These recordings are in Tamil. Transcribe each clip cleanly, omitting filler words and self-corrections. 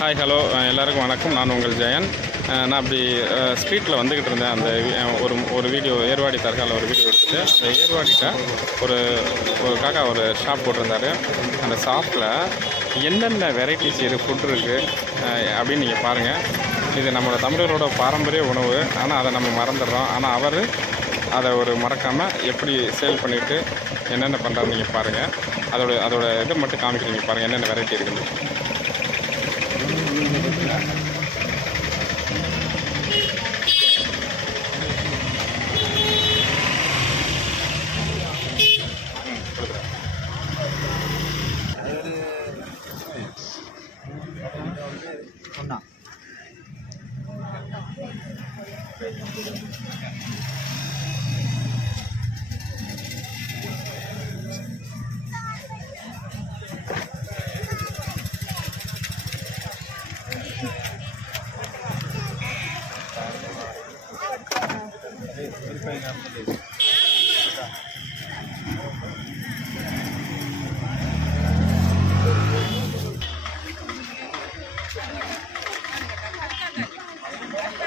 ஹாய் ஹலோ எல்லாருக்கும் வணக்கம். நான் உங்கள் ஜெயன். நான் அப்படி ஸ்ட்ரீட்டில் வந்துக்கிட்டு இருந்தேன். அந்த ஒரு வீடியோ ஏர்வாடி தர்காவில் ஒரு வீடியோ எடுத்துகிட்டு அந்த ஏர்வாடிட்ட ஒரு காக்கா ஒரு ஷாப் போட்டிருந்தாரு. அந்த ஷாப்பில் என்னென்ன வெரைட்டிஸ் ஃபுட் இருக்குது அப்படின்னு நீங்கள் பாருங்கள். இது நம்மளோட தமிழரோட பாரம்பரிய உணவு. ஆனால் அதை நம்ம மறந்துடுறோம். ஆனால் அவர் அதை மறக்காமல் எப்படி சேல் பண்ணிவிட்டு என்னென்ன பண்ணுறாருன்னு நீங்கள் பாருங்கள். அதோட இதை மட்டும் காமிக்கிறீங்க பாருங்கள், என்னென்ன வெரைட்டி இருக்குது.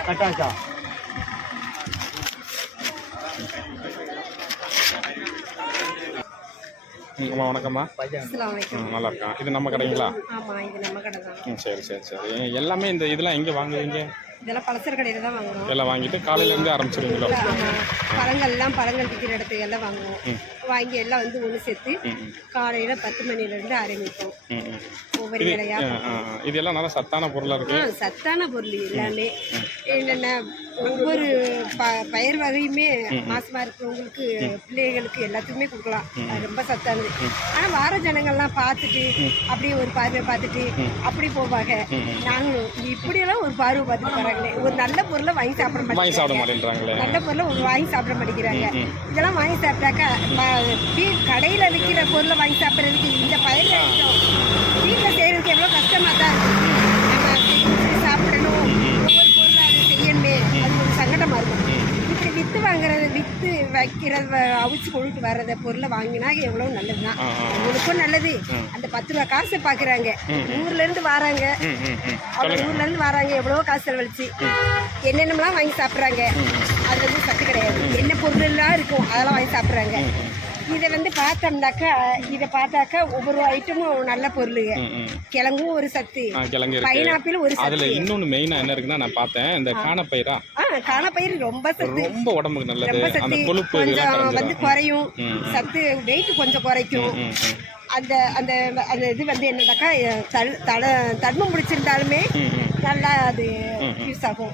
கட்டாச்சா வணக்கம்மா. நல்லா இருக்கான். இது நம்ம கடைங்களா? சரி சரி சரி. எல்லாமே இந்த இதெல்லாம் எங்கே வாங்குவீங்க? இதெல்லாம் பலசர கடையில் தான் வாங்குவோம். எல்லாம் வாங்கிட்டு காலையிலேருந்து ஆரம்பிச்சிருவீங்களோ? பழங்கள் விற்கிற இடத்துக்கு எல்லாம் வாங்குவோம். வாங்கி எல்லாம் ஒன்று சேர்த்து காலையில் 10 மணிலேருந்து ஆரம்பிப்போம். ஒவ்வொரு வேலையா இது எல்லாம் நல்லா சத்தான பொருளாக இருக்கு. சத்தான பொருள் எல்லாமே. என்னென்ன ஒவ்வொரு பயிர் வகையுமே மாசமா இருக்கிறவங்களுக்கு பிள்ளைகளுக்கு எல்லாத்துக்குமே கொடுக்கலாம். அது ரொம்ப சத்தானது. ஆனால் வார ஜனங்கள்லாம் பார்த்துட்டு அப்படியே ஒரு பார்வை பார்த்துட்டு அப்படி போவாங்க. நாங்களும் இப்படியெல்லாம் ஒரு பார்வை பார்த்துட்டு வராங்களே, ஒரு நல்ல பொருளை வாங்கி சாப்பிட மாட்டேங்கிறாங்களே, நல்ல பொருளை வாங்கி சாப்பிட மாட்டேங்கிறாங்க. இதெல்லாம் வாங்கி சாப்பிட்டாக்கா கடையில் விற்கிற பொருளை வாங்கி சாப்பிட்றதுக்கு இந்த பயிர் வீட்டில் செய்கிறதுக்கு எவ்வளோ கஷ்டமாக தான் இருக்குது. நம்ம சாப்பிடணும், ஒவ்வொரு பொருளை அதை செய்யணுமே, அது ஒரு சங்கடமாக இருக்கும். இப்படி விற்று வைக்கிறத அவிச்சு கொண்டுட்டு வர்றத பொருளை வாங்கினா எவ்வளோ நல்லது தான். அவங்களுக்கும் நல்லது. அந்த 10 ரூபா காசை பார்க்குறாங்க. ஊர்லேருந்து வராங்க, அவங்க ஊர்லேருந்து வராங்க, எவ்வளவோ காசு செலவழிச்சு என்னென்னலாம் வாங்கி சாப்பிட்றாங்க. அது சத்து கிடையாது. என்ன பொருளெல்லாம் இருக்கும் அதெல்லாம் வாங்கி சாப்பிட்றாங்க. இதை பார்த்தாக்கா ஒவ்வொரு ஐட்டமும் நல்ல பொருளுங்க. கிழங்கும் ஒரு சத்து, பைனாப்பிள் ஒரு சத்து. அதுல இன்னொன்னு மெயினா என்ன இருக்குன்னா, நான் பார்த்தேன் இந்த காணப்பயிரா. காணப்பயிர் ரொம்ப சத்து, ரொம்ப உடம்புக்கு நல்லது. அந்த கொழுப்பு கொஞ்சம் குறையும், சத்து வெயிட் கொஞ்சம் குறைக்கும். அந்த அந்த அந்த இது என்னன்னாக்கா தர்மம் பிடிச்சிருந்தாலுமே நல்லா அது யூஸ் ஆகும்.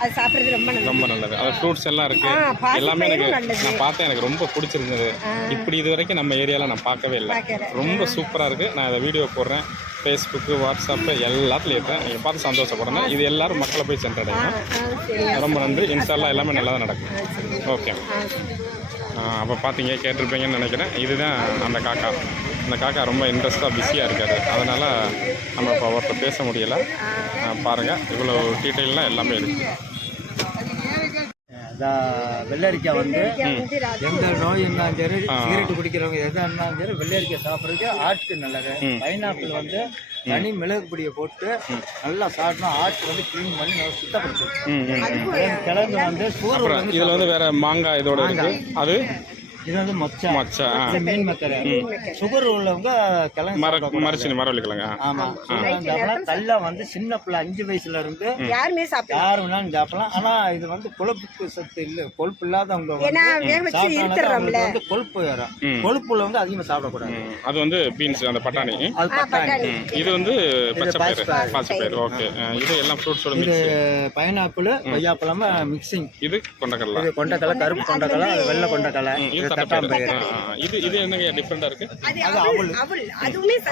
அது சாப்பிட்றது ரொம்ப நல்லது. அது ஃப்ரூட்ஸ் எல்லாம் இருக்கு. எல்லாமே நான் பார்த்தேன், எனக்கு ரொம்ப பிடிச்சிருந்தது. இப்படி இது வரைக்கும் நம்ம ஏரியாவில் நான் பார்க்கவே இல்லை. ரொம்ப சூப்பராக இருக்குது. நான் அதை வீடியோ போடுறேன், ஃபேஸ்புக்கு, வாட்ஸ்அப்பு எல்லாத்துலேயும் இருக்கேன். நீங்கள் பார்த்து சந்தோஷப்படுறேன். இது எல்லோரும் மக்களை போய் சென்றடையணும். ரொம்ப நன்றி. இன்ஷால்லா எல்லாமே நல்லா தான் நடக்கும். ஓகே. அப்போ பார்த்தீங்க, கேட்டிருப்பீங்கன்னு நினைக்கிறேன். இதுதான் அந்த காக்கா. அந்த காக்கா ரொம்ப இன்ட்ரெஸ்ட்டாக பிஸியாக இருக்காது. அதனால் நம்ம இப்போ அவர்கிட்ட பேச முடியலை. பாருங்கள், இவ்வளோ டீட்டெயிலாம் எல்லாமே இருக்குது. வெள்ளரிக்காய் எந்த நோய் இருந்தாலும் சரி, சிகரெட்டு குடிக்கிறவங்க எதாக இருந்தாலும் சரி, வெள்ளரிக்காய் சாப்பிட்றதுக்கு ஆட்டுக்கு நல்லது. பைனாப்பிள் தனி மிளகு பொடியை போட்டு நல்லா சாப்பிட்டோம். ஆட்டு க்ளீன் பண்ணி நல்லா சுத்தப்படுத்தும். கிழங்கு சோறு. இதில் வேற மாங்காய் இதோட இருக்குது. அது இது மொச்சை மீன் மக்கரை. சுகர் உள்ளவங்க கிழங்கு மரவள்ளிக்கிழங்கு. ஆமா, கல்ல சின்ன பிள்ளை 5 வயசுல இருந்து யார் வேணாலும் சாப்பிடலாம். ஆனா இது கொழுப்பு சத்து இல்ல, கொழுப்பு இல்லாதவங்க கொழுப்பு வேற. கொழுப்பு உள்ளவங்க அதிகமா சாப்பிடக்கூடாது. அது பீன்ஸ், அந்த பட்டாணி. இது பச்சை பயிறு. ஓகே. இது எல்லாம் ஃப்ரூட்ஸோட மிக்ஸ். பைனாப்பிள், கொய்யாப்பழம் மிக்சிங். இது கொண்டக்கடலை. கொண்டக்கடலை, கருப்பு கொண்டக்கடலை, வெள்ளை கொண்டக்கடலை. இது என்னங்க டிஃபரெண்டா இருக்கு?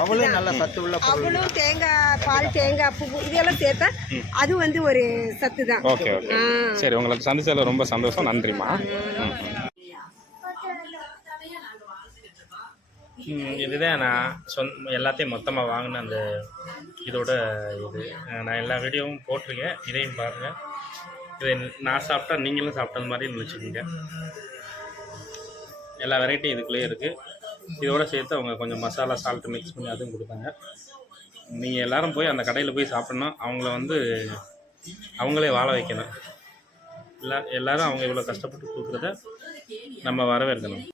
அவளும் நல்ல சத்து உள்ள பொருள். தேங்காய் பால், தேங்காய் பூ இதெல்லாம் சேர்த்தா அது ஒரு சத்து தான். Okay okay. சரி, உங்களுக்கு சந்திச்சதுல ரொம்ப சந்தோஷம். நன்றிம்மா. இதுதான் நான் எல்லாத்தையும் மொத்தமாக வாங்கின அந்த இதோட இது. நான் எல்லா வீடியோவும் போட்டிருக்கேன், இதையும் பாருங்கள். இதை நான் சாப்பிட்டா நீங்களும் சாப்பிட்டது மாதிரி நினச்சிக்கோங்க. எல்லா வெரைட்டியும் இதுக்குள்ளேயே இருக்குது. இதோடு சேர்த்து அவங்க கொஞ்சம் மசாலா சால்ட்டு மிக்ஸ் பண்ணி அதுவும் கொடுத்தாங்க. நீங்கள் எல்லாரும் போய் அந்த கடையில் போய் சாப்பிட்ணும். அவங்கள வந்து அவங்களே வாழ வைக்கணும். எல்லாரும் அவங்க இவ்வளோ கஷ்டப்பட்டு கொடுக்குறத நம்ம வரவேற்கணும்.